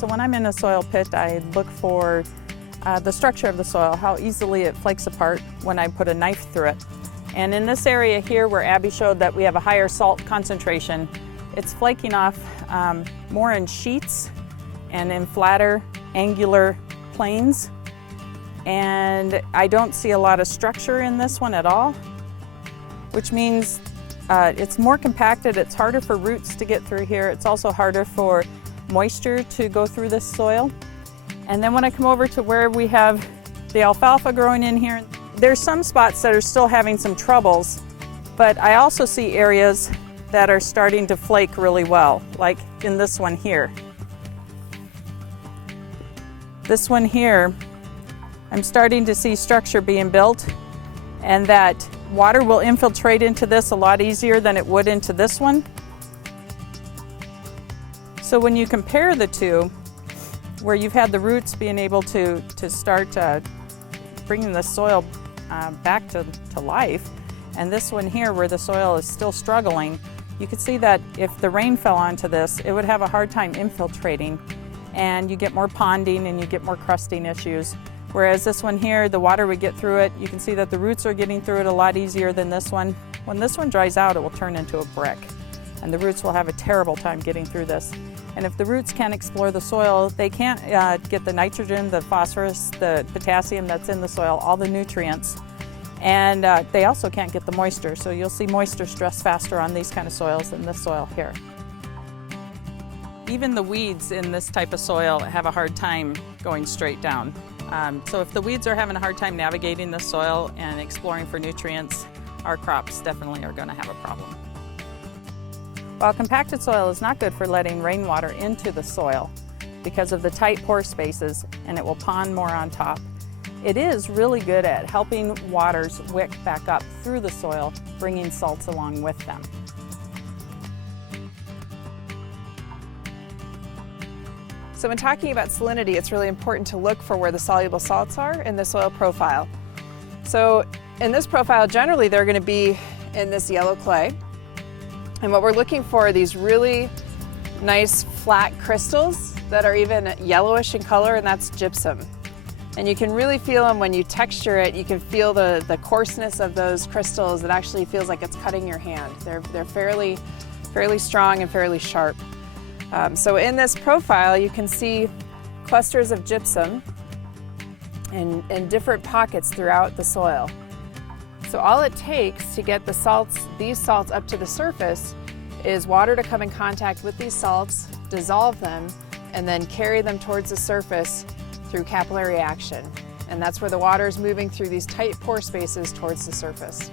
So when I'm in a soil pit, I look for the structure of the soil, how easily it flakes apart when I put a knife through it. And in this area here where Abby showed that we have a higher salt concentration, it's flaking off more in sheets and in flatter, angular planes. And I don't see a lot of structure in this one at all, which means it's more compacted, it's harder for roots to get through here. It's also harder for moisture to go through this soil. And then when I come over to where we have the alfalfa growing in here, there's some spots that are still having some troubles, but I also see areas that are starting to flake really well, like in this one here. This one here, I'm starting to see structure being built, and that water will infiltrate into this a lot easier than it would into this one. So when you compare the two, where you've had the roots being able to start bringing the soil back to life, and this one here where the soil is still struggling, you can see that if the rain fell onto this, it would have a hard time infiltrating, and you get more ponding and you get more crusting issues. Whereas this one here, the water would get through it. You can see that the roots are getting through it a lot easier than this one. When this one dries out, it will turn into a brick, and the roots will have a terrible time getting through this. And if the roots can't explore the soil, they can't get the nitrogen, the phosphorus, the potassium that's in the soil, all the nutrients. And they also can't get the moisture. So you'll see moisture stress faster on these kind of soils than this soil here. Even the weeds in this type of soil have a hard time going straight down. So if the weeds are having a hard time navigating the soil and exploring for nutrients, our crops definitely are going to have a problem. While compacted soil is not good for letting rainwater into the soil because of the tight pore spaces, and it will pond more on top, it is really good at helping waters wick back up through the soil, bringing salts along with them. So when talking about salinity, it's really important to look for where the soluble salts are in the soil profile. So in this profile, generally they're going to be in this yellow clay. And what we're looking for are these really nice flat crystals that are even yellowish in color, and that's gypsum. And you can really feel them when you texture it. You can feel the coarseness of those crystals. It actually feels like it's cutting your hand. They're fairly strong and fairly sharp. So in this profile, you can see clusters of gypsum in different pockets throughout the soil. So all it takes to get these salts up to the surface is water to come in contact with these salts, dissolve them, and then carry them towards the surface through capillary action. And that's where the water is moving through these tight pore spaces towards the surface.